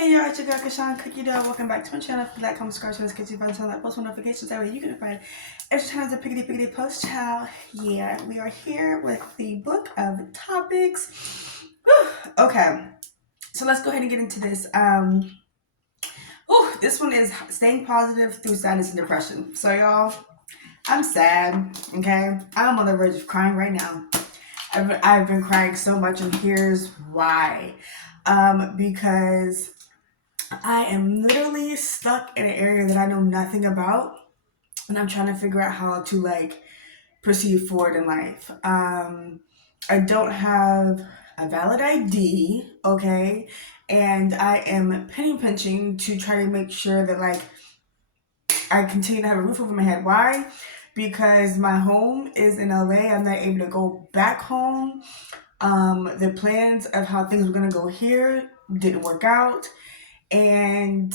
Hey y'all, it's your girl Kashawn Cookie Dough. Welcome back to my channel. If you like, comment, subscribe to this kids, you find something like post notifications. That way you can find extra times of piggity post child. Yeah, we are here with the book of topics. Whew. Okay, so let's go ahead and get into this. This one is staying positive through sadness and depression. So y'all, I'm sad. Okay, I'm on the verge of crying right now. I've been crying so much, and here's why. Because I am literally stuck in an area that I know nothing about, and I'm trying to figure out how to proceed forward in life. I don't have a valid ID, okay, and I am penny pinching to try to make sure that I continue to have a roof over my head. Why? Because my home is in LA. I'm not able to go back home. The plans of how things were gonna go here didn't work out. And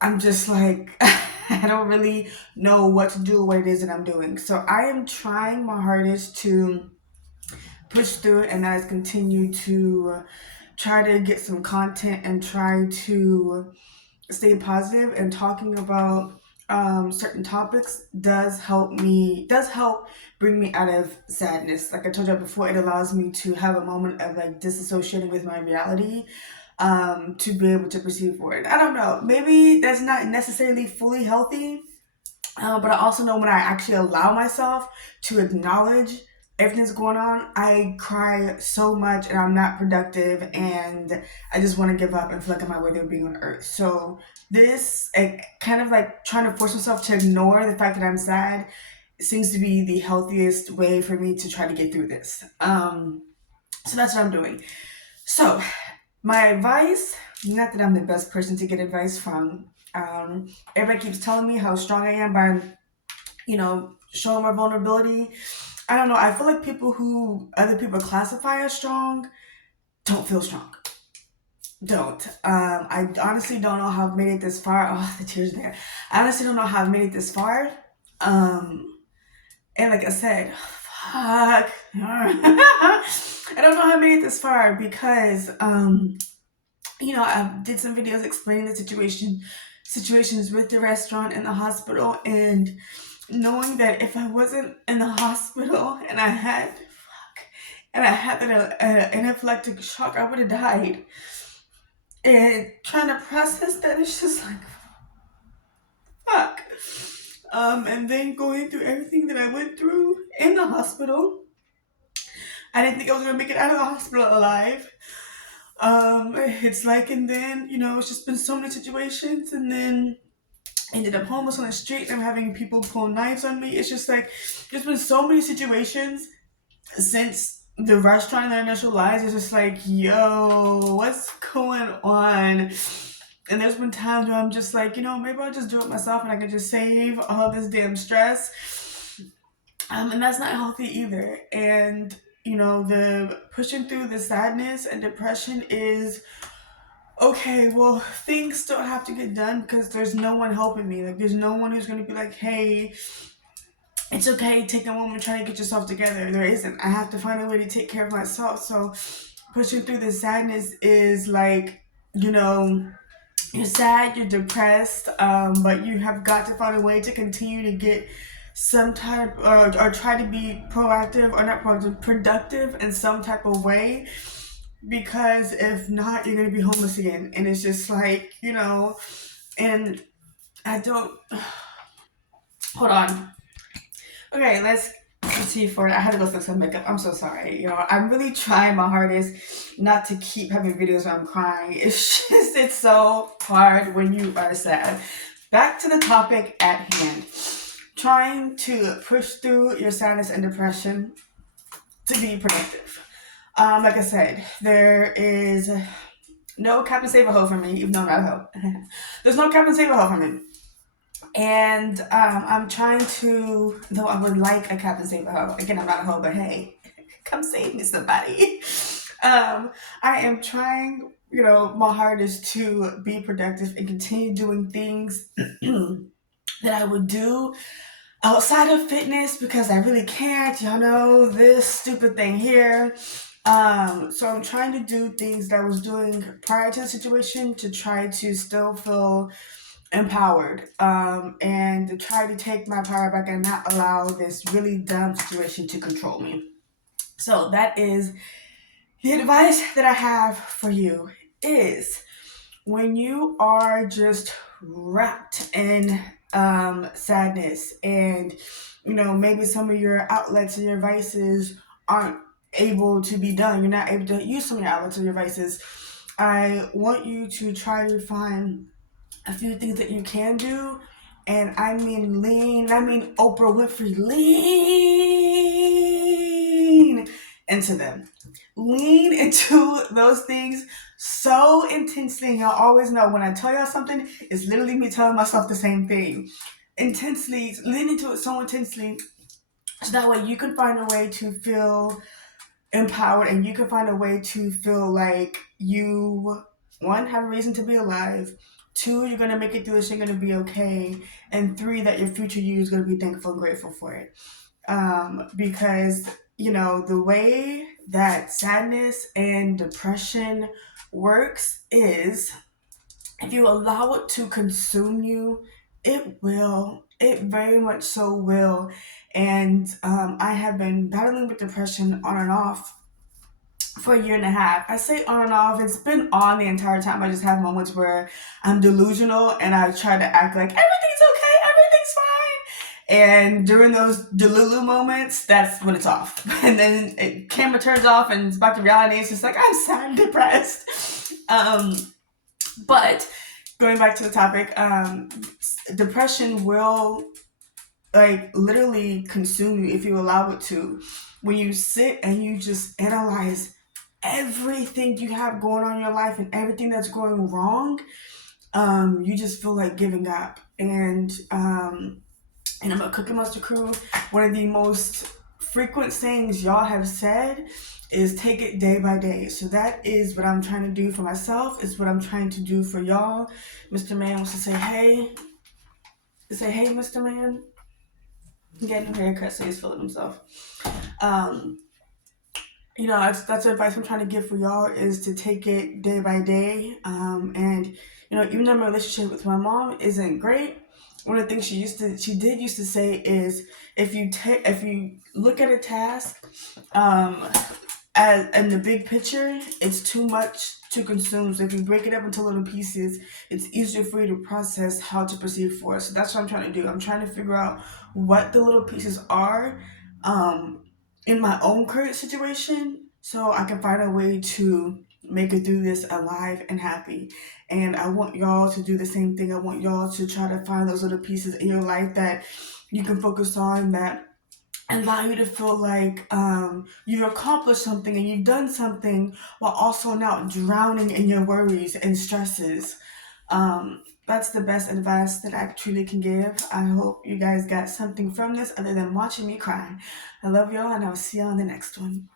I'm just like, I don't really know what to do, what it is that I'm doing. So I am trying my hardest to push through it, and that is continue to try to get some content and try to stay positive. And talking about certain topics does help bring me out of sadness. Like I told you before, it allows me to have a moment of disassociating with my reality, to be able to proceed forward. I don't know, maybe that's not necessarily fully healthy, but I also know when I actually allow myself to acknowledge everything's going on, I cry so much and I'm not productive, and I just want to give up and feel like I'm my way of being on earth. So this, kind of trying to force myself to ignore the fact that I'm sad, seems to be the healthiest way for me to try to get through this. So that's what I'm doing. So my advice, not that I'm the best person to get advice from. Everybody keeps telling me how strong I am by, showing my vulnerability. I don't know. I feel like people who other people classify as strong don't feel strong. Don't. I honestly don't know how I've made it this far. Oh, the tears there. I honestly don't know how I've made it this far. And like I said, fuck. I don't know how I made it this far because, I did some videos explaining the situations with the restaurant and the hospital, and knowing that if I wasn't in the hospital and I had that anaphylactic shock, I would have died. And trying to process that, it's just like, fuck. And then going through everything that I went through in the hospital, I didn't think I was gonna make it out of the hospital alive. And then, it's just been so many situations, and then ended up homeless on the street, and I'm having people pull knives on me. It's just there's been so many situations since the restaurant and their initial lies. It's just yo, what's going on? And there's been times where I'm just maybe I'll just do it myself and I can just save all this damn stress. And that's not healthy either. And the pushing through the sadness and depression is okay. Well, things still have to get done because there's no one helping me. There's no one who's going to be hey, it's okay, take a moment, try to get yourself together. There isn't. I have to find a way to take care of myself. So pushing through the sadness is you're sad, you're depressed, but you have got to find a way to continue to get some type or try to be proactive, or not proactive, productive in some type of way, because if not, you're going to be homeless again. And it's just and I don't, hold on. Okay, let's proceed forward. I had to go fix some makeup. I'm so sorry. I'm really trying my hardest not to keep having videos where I'm crying. It's so hard when you are sad. Back to the topic at hand. Trying to push through your sadness and depression to be productive. Like I said, there is no Captain Save a Hoe for me, even though I'm not a hoe. There's no Captain Save a Hoe for me. And I'm trying to, though I would like a Captain Save a Hoe. Again, I'm not a hoe, but hey, come save me, somebody. I am trying, my hardest to be productive and continue doing things that I would do outside of fitness, because I really can't. Y'all know this stupid thing here. So I'm trying to do things that I was doing prior to the situation to try to still feel empowered, and to try to take my power back and not allow this really dumb situation to control me. So that is the advice that I have for you is when you are just wrapped in sadness, and maybe some of your outlets and your vices aren't able to be done, you're not able to use some of your outlets and your vices, I want you to try to find a few things that you can do. And I mean lean, I mean Oprah Winfrey, lean into them. Lean into those things so intensely. And y'all always know when I tell y'all something, it's literally me telling myself the same thing. Intensely, lean into it so intensely so that way you can find a way to feel empowered, and you can find a way to feel like you, one, have a reason to be alive, two, you're going to make it through this, you're going to be okay, and three, that your future you is going to be thankful and grateful for it. Because the way that sadness and depression works is if you allow it to consume you, it will. It very much so will. And I have been battling with depression on and off for a year and a half. I say on and off. It's been on the entire time. I just have moments where I'm delusional and I try to act like everything's okay, everything's fine. And during those delulu moments, that's when it's off. And then camera turns off and it's back to reality. It's just like, I'm sad and depressed. But going back to the topic, depression will literally consume you if you allow it to. When you sit and you just analyze everything you have going on in your life and everything that's going wrong, you just feel like giving up. And I'm a Cookie Monster crew. One of the most frequent sayings y'all have said is take it day by day. So that is what I'm trying to do for myself. It's what I'm trying to do for y'all. Mr. Man wants to say hey. Mr. Man. He got a new haircut, so he's feeling himself. That's the advice I'm trying to give for y'all is to take it day by day. And even though my relationship with my mom isn't great, one of the things she did used to say is if you look at a task, as in the big picture, it's too much to consume. So if you break it up into little pieces, it's easier for you to process how to proceed forward. So that's what I'm trying to do. I'm trying to figure out what the little pieces are in my own current situation so I can find a way to make it through this alive and happy. And I want y'all to do the same thing. I want y'all to try to find those little pieces in your life that you can focus on, that allow you to feel like you've accomplished something and you've done something while also not drowning in your worries and stresses. That's the best advice that I truly can give. I hope you guys got something from this other than watching me cry. I love y'all, and I'll see y'all on the next one.